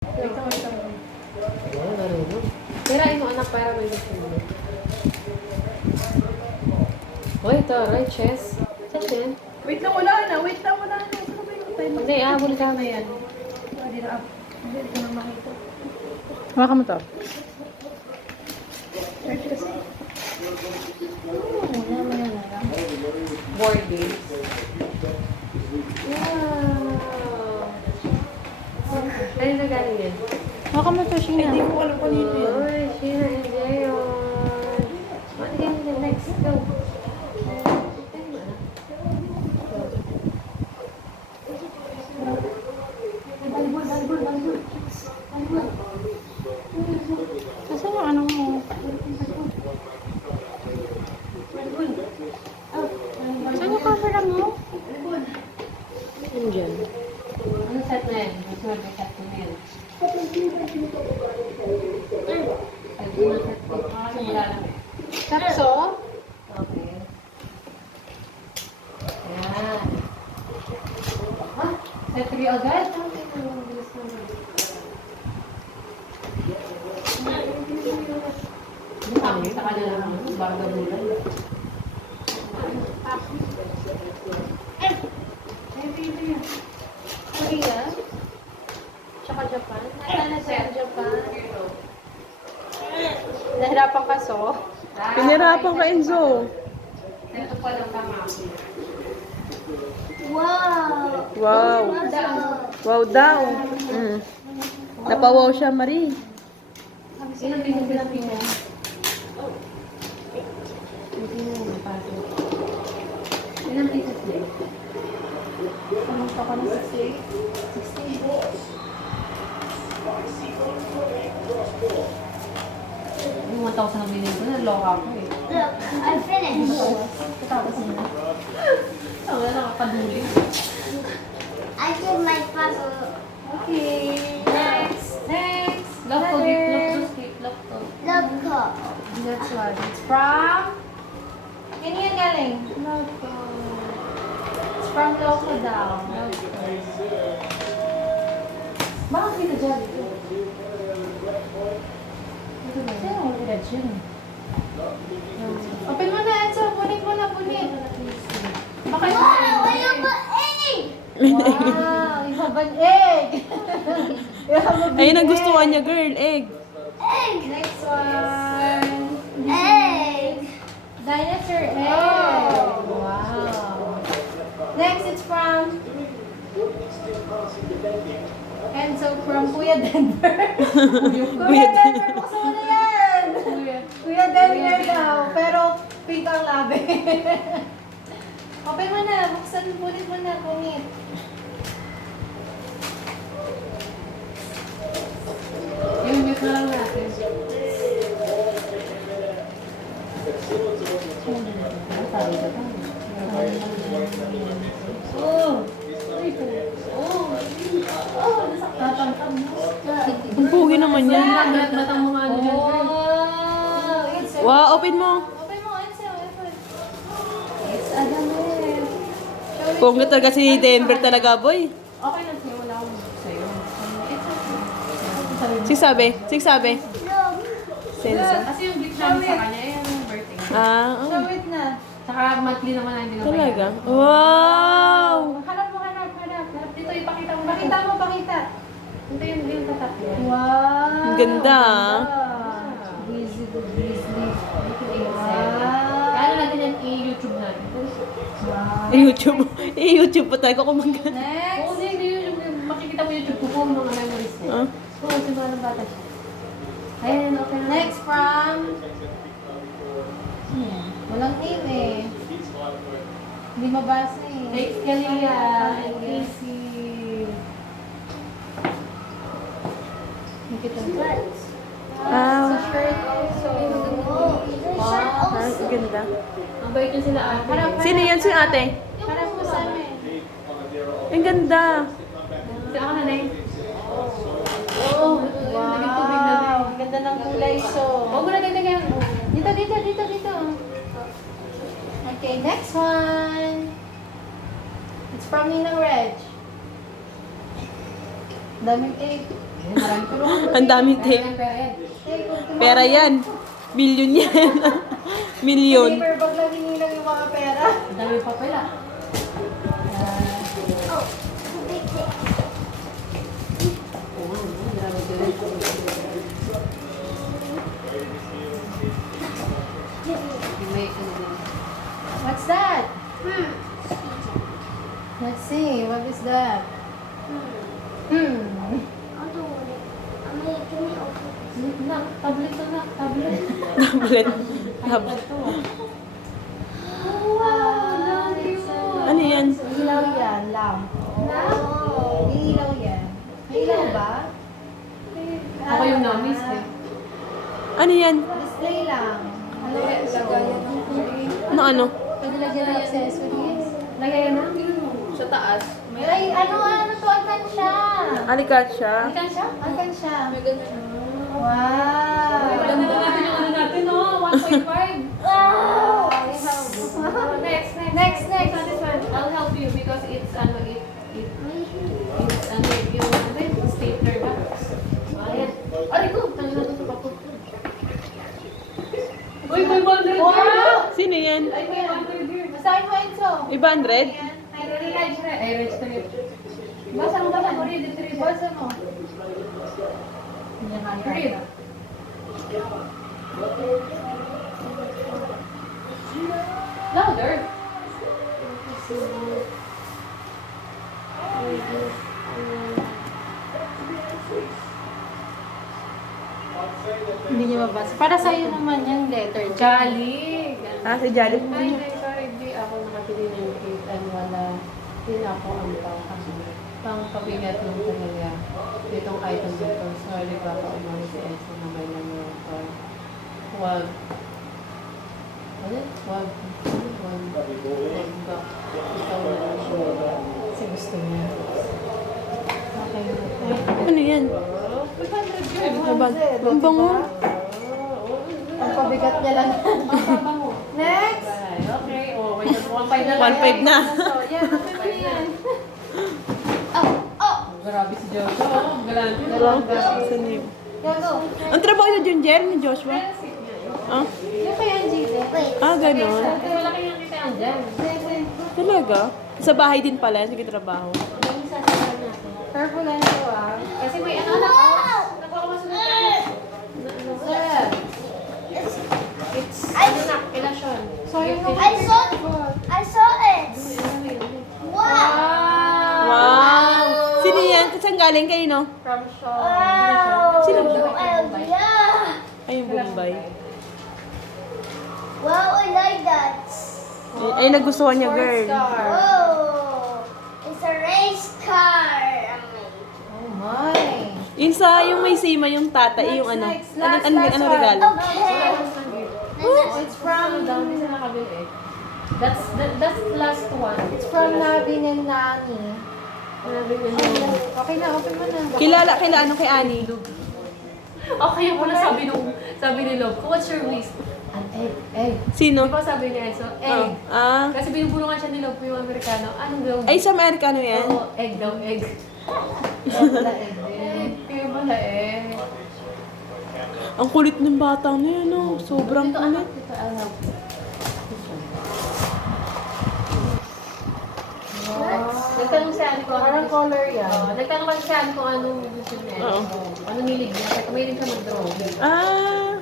Wait lang, wait lang. Oo, marunong. Tirain mo anak para may gusto mo. Hoy, ito, right, chess. Saan yan? Wait lang, wala na. Wait lang, wala na. Ano ba yung time? Hindi, ahabol ka. na yan. Hindi na up. Hindi ko na makita. Hawakan mo to. Search kasi. Board games. Wow! Ano na galing yan? Hawakan mo to, Sheena. Hindi ko alam kung nino yan. Uy, Sheena, enjoy yun. What game the next? Go. Asan yung ano mo? Saan yung camera mo? Nandiyan. Ano set na yan? Mas mga set ko na yan. Tapso? Okay. Yan. Ah, set 3 agad? Ang bilis naman. Ano kami? Sa kanila naman. Bago bulan. Korea? Tsaka Japan? Nasaan na sa Japan? Nahirapan ka, so? Pinirapan ka, Enzo. Ito pa lang tama. Wow! Wow. Wow daw. Mm. Napawaw siya, Marie. Ilang bilang mo? Hindi mo mapasok. Ilang pieces din? Pumunta ka na 68? 60. Yung 1,000 ang binili ko, naloka ko eh. Look, I finished. Tapos na. Ang nakakaduli. I did my puzzle. Okay. Next! Next! Lock to, lock to, skip, lock to. Look, cool. That's one. It's from? Yan yan galing. Loco. It's from Loco daw. Bakit kita dyan? Ito ba? Sino ang ulit yun? Open mo na, Enzo. Punit mo na, punit. Baka Wow, I have an egg. Wow! You have an egg! You have a big Ayun ang egg. gustuhan niya, girl. Egg. Egg. Next one. Egg. Dinosaur egg. Wow. Next, it's from Enzo from Kuya Denver. Kuya Denver, buksan mo na yan. Kuya Denver daw, pero pink ang labi. Open mo na, buksan mo mo na, kumit. Yung mute na lang natin. Oh! Oh, nasaktan mo. Ang pugi naman yan. Natang mga ano dyan, girl. Oh! It's a... Wow, open mo. Open mo, Enzo. Open. It's a damit. Show it, Pungit show talaga it. si Denver talaga, boy. Okay lang sa'yo, wala akong sa'yo. It's okay. Sigsabi. Sigsabi. Look. Sensa. Kasi yung gift namin sa kanya, yan yung birthday. Ah, oh. Show it na. Saka monthly naman na hindi naman. Talaga? Wow! Hanap mo. Dito, ipakita mo. Pakita mo, pakita. Ito yung tatak niya. Wow! Ang ganda, ah. Busy. Kaya natin yan i-YouTube natin. Wow. YouTube. YouTube pa tayo kumangga. Next! Oo, hindi yung makikita mo YouTube ko po mga memories niya. Ah. Oo, simula ng bata siya. Ayan, okay na. Next from... Walang name eh. Hindi mabasa eh. Thanks, Kalia. And Casey. Nakita mo? Ah. Sa shirt also. Oh, the shirt Ah, also. ganda. Ang bait niya sila ate. Harap. Sino yan? Si ate? Harap mo sa amin. Ang ganda. Si ako na name. Oo, naging tubig na rin. Wow! Ang ganda ng kulay so. Huwag mo na dagdagan. Dito. Okay, next one. It's from Ninang Reg. Daming cake. Marami tulungan mo. Ang daming tape. Pera yan. Pera yan. Million yan. Million. Paper bag lang hinilang yung mga pera. Ang dami pa pala. Oh, big thing. What's that? Hmm. Let's see, what is that? Hmm. I'll do it. I'm making it open. Na, tablet to na. Tablet. Tablet. iPad to. Wow, Ano yan? Ilaw yan, lamp. Oh. Ilaw yan. May ilaw ba? Ako yung na-miss eh. Ano yan? Display lang. Ano yan? Ano? Pwede lagyan ng accessories. Lagay na? Sa taas. Ay, ano to? Alkansya. Alikat siya. Ikan siya? Alkansya. May ganun. Wow. Alam na natin yung ano natin, no? 1.5. Wow. Next. Next. This one. I'll help you because it's it's yung stapler ba? Ayan. Aray ko! Tangin na ito pa ko. Uy, 500 Wow. Sino yan? Ay, 500 here. Masahin mo, Enzo. 500? Ay, reg trip. Basa mo ba ako rin? Basa mo. Read. Louder. Hindi niya mabasa. Para sa'yo naman yung letter. Jolly. Ah, si Jolly. Ay, sorry. Di ako nakapili ng cake and wala. Din ako ang pangkabigat ng talaga. Itong item dito. Sorry baka umali si Enzo na may naman ito. Huwag. Ano? Huwag. Huwag. Huwag. Ikaw na lang siya. Kasi gusto niya. Okay na tayo. Ano yan? 500 yun. Abang. Ang bango. Ang pabigat niya lang. Papabango. Next! Okay. Oh, wait. 1.5 na. 1.5 na. So, yan. Okay mo na yan. Grabe si Jojo. Galante. Saan yun? Go. Ang trabaho ni Junjer, ni Joshua? Ah, Yung kay Angie. Wait. ganon. Ate, malaki yung kita andyan. Talaga? Sa bahay din pala, sige trabaho. Ang sasabihan natin. Careful lang ito ah. Kasi may ano na ako. Nagpapamasunod tayo. Sir. It's, ano na, ilasyon. Sorry, no. I saw it. Wow. Wow! Sino yan? Saan galing kayo, no? From Shaw. Wow. Sino ba? Yeah. Ay, yung Bombay. Wow, I like that. Ay, nagustuhan niya, Sports girl. car. Oh, it's a race car. Oh my. Yung sa, yung may sima, yung tata, yung ano. Next, Ano one. regalo? Okay. It's from That's the last one. It's from Navin and Nani. Okay na, open mo na. Kilala ano kay Annie? Okay, yung pala sabi ni Love, what's your wish? An egg. Egg. Sino? Di ba sabi ni Enzo? Oh. Egg. Ah. Kasi binubulungan siya ni Love yung Amerikano. Ano daw? Ay, sa Amerikano yan? Oo, egg daw, egg. Wala egg din. Egg. Kaya pala egg. Ang kulit ng batang na yan, no? Sobrang Dito, kulit. anak. Dito, I'll help you. Nagtanong si Annie kung Parang color yan. nagtanong kasi si Annie kung anong gusto niya. Oo. Anong hilig niya. Kasi kumahilig siya mag-draw. Ah.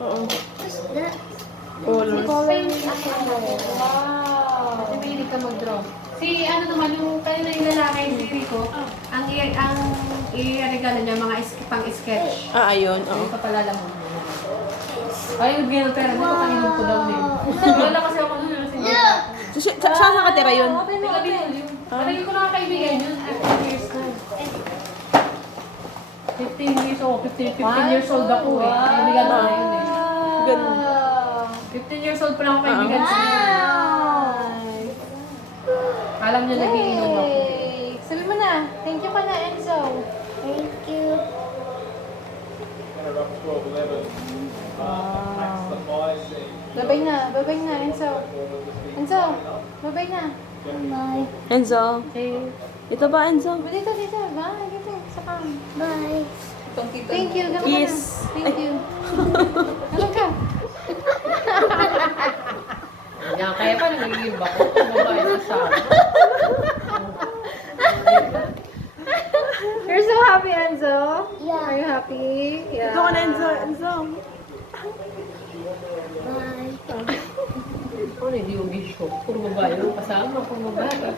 Oo. Colors. Color ni ano. Wow! Kasi mahilig ka mag-draw. Si ano naman, yung kanina yung lalaki, si Rico, ang i-regalo niya mga pang-sketch. Ah, ayun. Oo. Yung papalala mo. Ay, yung ganyan pera, hindi ko paninom ko daw din. Wala kasi ako nun si Rico. Saan nakatira yun? Taga Binulyo. Parang ko nakakaibigan yun. 15 years na. 15 years old. 15 years old ako eh. Kaibigan ko na yun eh. Ganun. 15 years old pa lang ako kaibigan sa Alam niya nagiinom ako. Yay! Sabi mo na, thank you ka na, Enzo. Thank you. Babay na, Enzo. Enzo, babay na. Bye. Enzo. Okay. Ito ba, Enzo? Dito, bye, dito. Bye. Thank you. Gama ka na. Yes. Thank you. Ano ka? Yan, kaya pa nag-iiba ko. Babae na sa You're so happy, Enzo? Yeah. Are you happy? Yeah. Ito ka na, Enzo. Enzo. Bye. Ano, hindi yung issue. Puro babae yung kasama, puro babae.